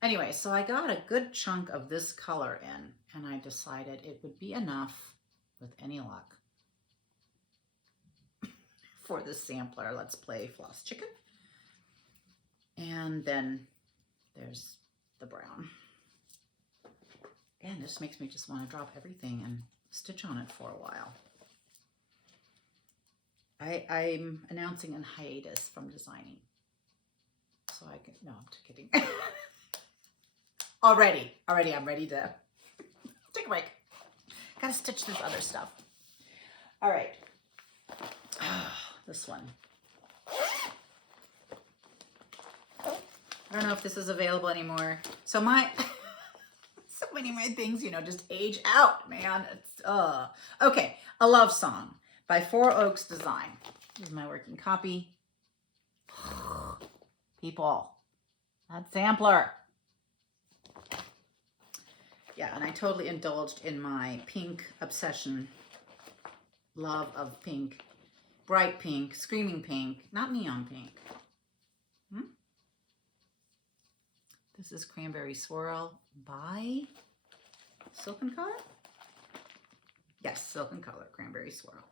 Anyway, so I got a good chunk of this color in, and I decided it would be enough, with any luck, for this sampler. Let's play Floss Chicken. And then there's the brown. And this makes me just want to drop everything and stitch on it for a while. I'm announcing a hiatus from designing. So I can, no, I'm just kidding. Already I'm ready to take a break. Gotta stitch this other stuff. All right. This one. I don't know if this is available anymore. So so many of my things, you know, just age out, man. It's, okay. A Love Song by Four Oaks Design. Here's my working copy. People, that sampler. Yeah, and I totally indulged in my pink obsession. Love of pink. Bright pink, screaming pink, not neon pink. This is Cranberry Swirl by Silk & Color? Yes, Silk & Color, Cranberry Swirl.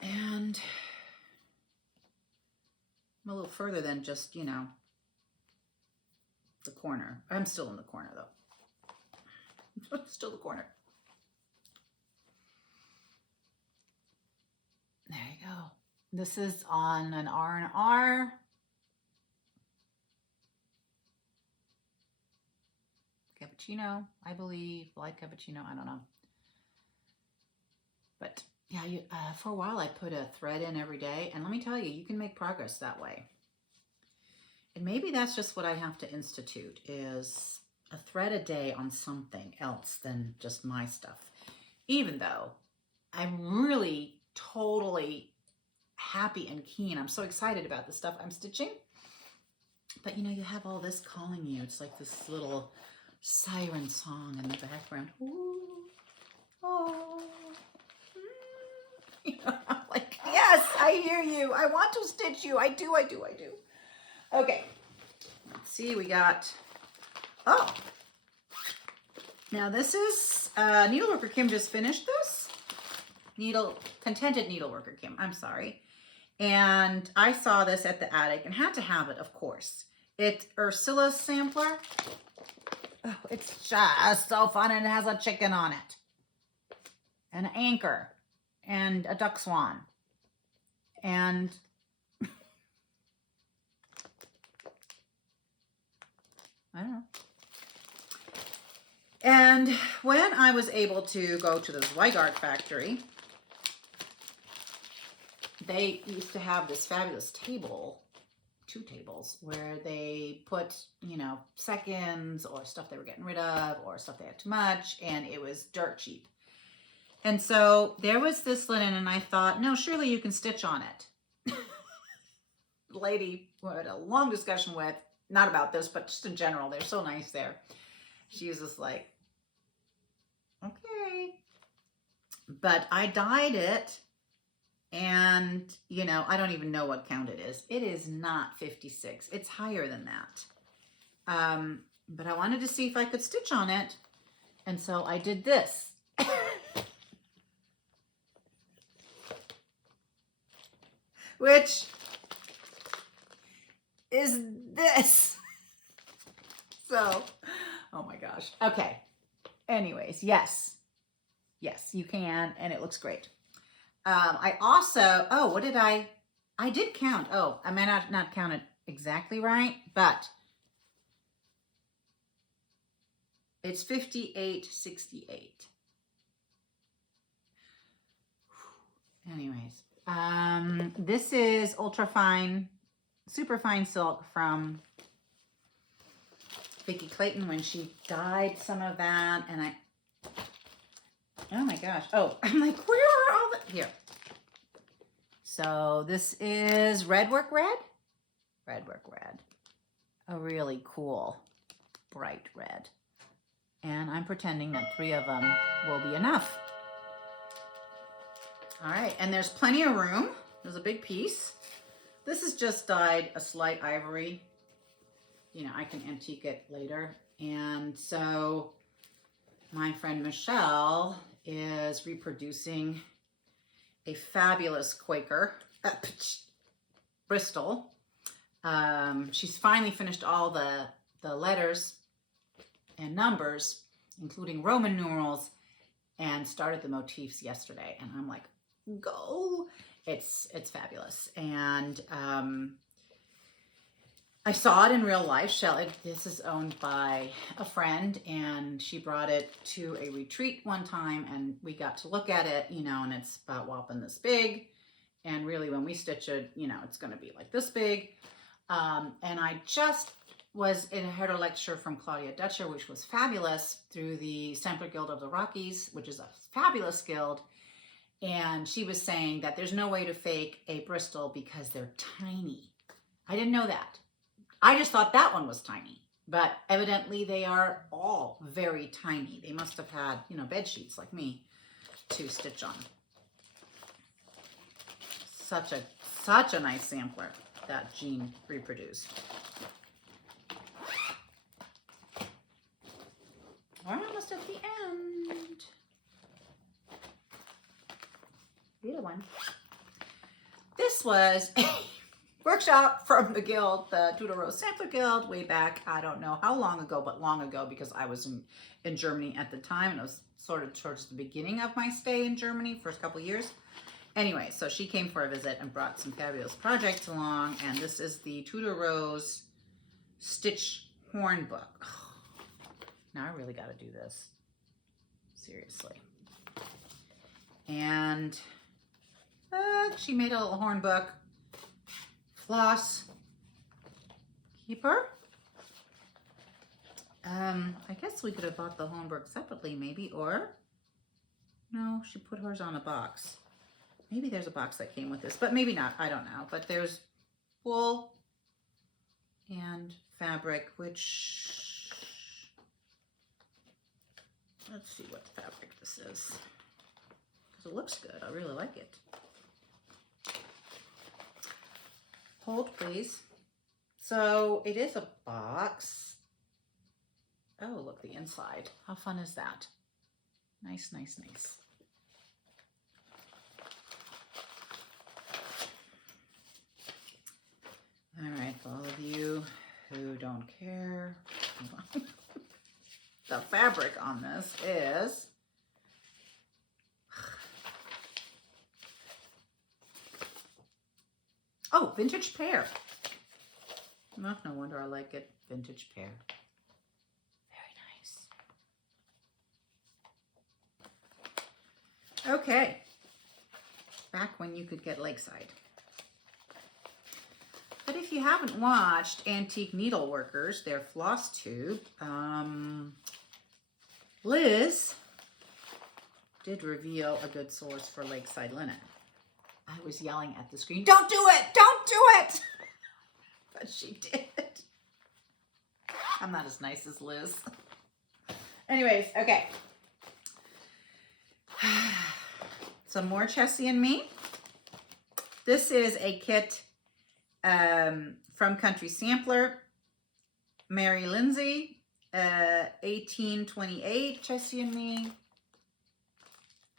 And I'm a little further than just, you know, the corner. I'm still in the corner, though. Still the corner. There you go. This is on an R&R. Cappuccino, I believe, light cappuccino, I don't know. But yeah, for a while I put a thread in every day, and let me tell you, you can make progress that way. And maybe that's just what I have to institute, is a thread a day on something else than just my stuff. Even though I'm really totally happy and keen. I'm so excited about the stuff I'm stitching. But you know, you have all this calling you. It's like this little siren song in the background. Ooh, oh, you know, I'm like, yes, I hear you. I want to stitch you. I do. Okay, let's see. We got, oh, now this is, Needleworker Kim just finished this. Contented Needleworker Kim, I'm sorry. And I saw this at the attic and had to have it, of course. It's Ursula's sampler. Oh, it's just so fun, and it has a chicken on it. and an anchor and a duck swan. And I don't know. And when I was able to go to the Zweigart factory, they used to have this fabulous table, 2 tables, where they put, you know, seconds or stuff they were getting rid of or stuff they had too much, and it was dirt cheap. And so there was this linen, and I thought, no, surely you can stitch on it. The lady who I had a long discussion with, not about this, but just in general, they're so nice there. She was just like, okay. But I dyed it, and, you know, I don't even know what count it is. It is not 56. It's higher than that. But I wanted to see if I could stitch on it. And so I did this. Which is this. So, oh my gosh. Okay. Anyways, yes. Yes, you can, and it looks great. I also, oh, what did I did count. Oh, I may not count it exactly right, but it's 58.68. Anyways, this is ultra fine, super fine silk from Vicki Clayton when she dyed some of that, and oh my gosh. Oh, I'm like, where are all the, here. So this is Red Work Red. Red Work Red. A really cool, bright red. And I'm pretending that 3 of them will be enough. All right, and there's plenty of room. There's a big piece. This is just dyed a slight ivory. You know, I can antique it later. And so my friend Michelle is reproducing a fabulous Quaker Bristol. She's finally finished all the letters and numbers, including Roman numerals, and started the motifs yesterday. And I'm like, go! It's fabulous. And I saw it in real life. This is owned by a friend, and she brought it to a retreat one time, and we got to look at it, you know, and it's about whopping this big. And really, when we stitch it, you know, it's going to be like this big. And I just heard a lecture from Claudia Dutcher, which was fabulous, through the Sampler Guild of the Rockies, which is a fabulous guild. And she was saying that there's no way to fake a Bristol because they're tiny. I didn't know that. I just thought that one was tiny, but evidently they are all very tiny. They must have had, you know, bed sheets like me to stitch on. Such a nice sampler that Jean reproduced. We're almost at the end. The other one. This was a workshop from the guild, the Tudor Rose Sampler Guild, way back, I don't know how long ago, but long ago, because I was in Germany at the time, and it was sort of towards the beginning of my stay in Germany, first couple years. Anyway, so she came for a visit and brought some fabulous projects along, and this is the Tudor Rose Stitch Horn Book. Oh, now I really got to do this. Seriously. And she made a little horn book. Floss keeper. I guess we could have bought the horn book separately, maybe, or no, she put hers on a box. Maybe there's a box that came with this, but maybe not. I don't know. But there's wool and fabric, which, let's see what fabric this is. Because it looks good. I really like it. Hold, please. So it is a box. Oh, look, the inside. How fun is that? Nice, nice, nice. All right, for all of you who don't care, the fabric on this is vintage pear. Oh, no wonder I like it. Vintage pear. Very nice. Okay. Back when you could get Lakeside. But if you haven't watched Antique Needleworkers, their Flosstube, Liz did reveal a good source for Lakeside linen. I was yelling at the screen, don't do it! Don't do it! But she did. I'm not as nice as Liz. Anyways, okay. Some more Chessie and Me. This is a kit from Country Sampler. Mary Lindsay, 1828, Chessie and Me.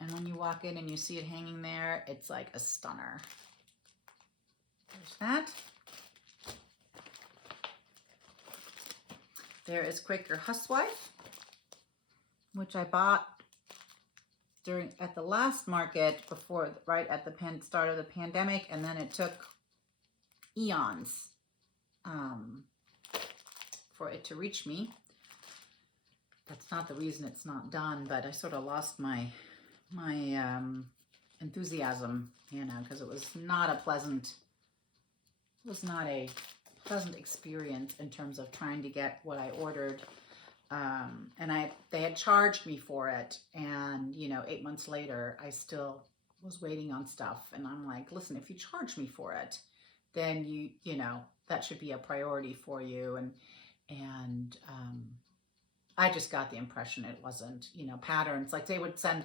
And when you walk in and you see it hanging there, it's like a stunner. There's that. There is Quaker Housewife, which I bought at the last market before, right at the start of the pandemic, and then it took eons for it to reach me. That's not the reason it's not done, but I sort of lost my enthusiasm, you know, because it was not a pleasant experience in terms of trying to get what I ordered. And they had charged me for it, and you know, 8 months later I still was waiting on stuff, and I'm like, listen, if you charge me for it, then you know that should be a priority for you. And I just got the impression it wasn't, you know, patterns, like they would send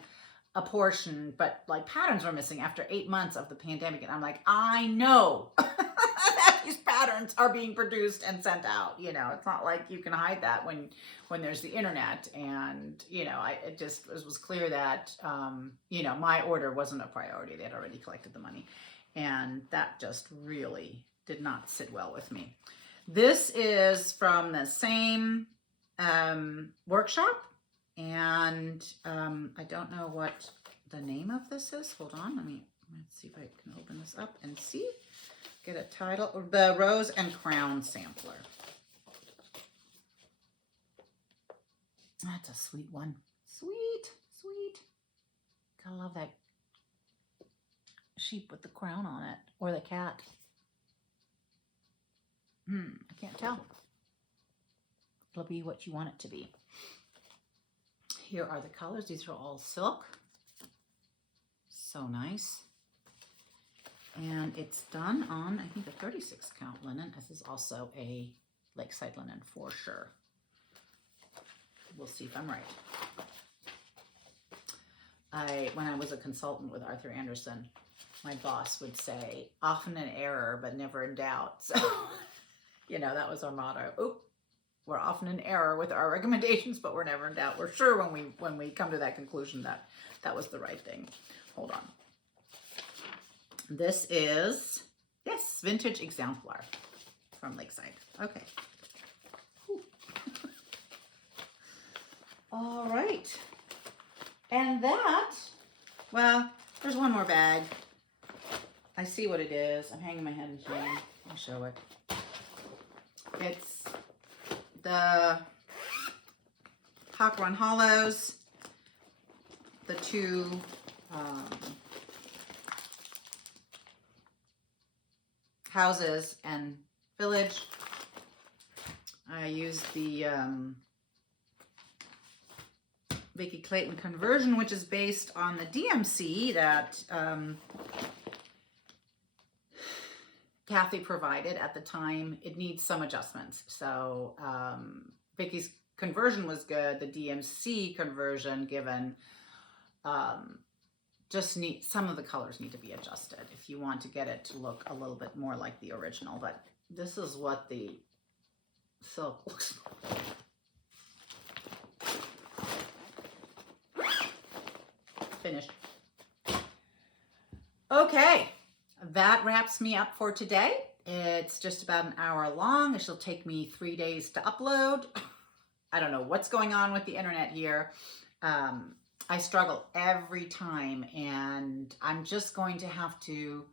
a portion, but like patterns were missing after 8 months of the pandemic, and I'm like, I know that these patterns are being produced and sent out. You know, it's not like you can hide that when there's the internet. And you know, it was clear that you know, my order wasn't a priority. They had already collected the money, and that just really did not sit well with me. This is from the same workshop, and I don't know what the name of this is. Hold on, let's see if I can open this up and see. Get a title. The Rose and Crown Sampler. That's a sweet one. Sweet, sweet. Gotta love that sheep with the crown on it, or the cat. I can't tell. It'll be what you want it to be. Here are the colors. These are all silk. So nice. And it's done on, I think, a 36 count linen. This is also a Lakeside linen for sure. We'll see if I'm right. When I was a consultant with Arthur Anderson, my boss would say, often in error, but never in doubt. So, you know, that was our motto. Oop, we're often in error with our recommendations, but we're never in doubt. We're sure when we come to that conclusion that that was the right thing. Hold on. This is, yes, Vintage Exemplar from Lakeside. Okay. All right. And that, well, there's one more bag. I see what it is. I'm hanging my head in shame. I'll show it. It's the Hawk Run Hollows, the two houses and village. I used the Vicki Clayton conversion, which is based on the DMC that Kathy provided at the time. It needs some adjustments. So Vicki's conversion was good. The DMC conversion, given just some of the colors need to be adjusted if you want to get it to look a little bit more like the original. But this is what the silk looks like. Finished. Okay, that wraps me up for today. It's just about an hour long. It'll take me 3 days to upload. I don't know what's going on with the internet here. I struggle every time, and I'm just going to have to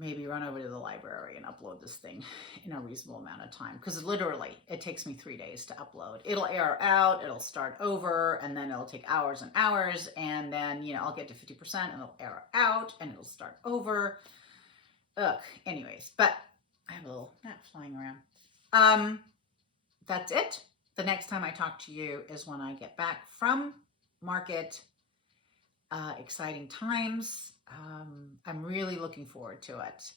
maybe run over to the library and upload this thing in a reasonable amount of time. Because literally, it takes me 3 days to upload. It'll error out, it'll start over, and then it'll take hours and hours. And then, you know, I'll get to 50% and it'll error out and it'll start over. Ugh. Anyways, but I have a little gnat flying around. That's it. The next time I talk to you is when I get back from market. Exciting times. I'm really looking forward to it.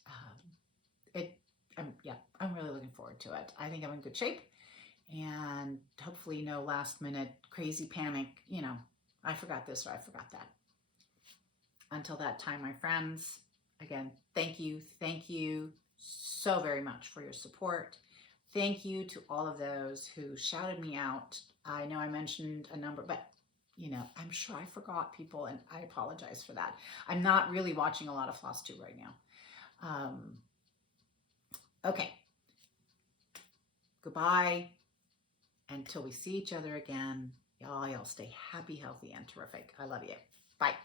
I'm really looking forward to it. I think I'm in good shape, and hopefully no last minute crazy panic. You know, I forgot this or I forgot that. Until that time, my friends, again, thank you so very much for your support. Thank you to all of those who shouted me out. I know I mentioned a number, but you know, I'm sure I forgot people, and I apologize for that. I'm not really watching a lot of Flosstube right now. Okay. Goodbye. Until we see each other again, y'all stay happy, healthy, and terrific. I love you. Bye.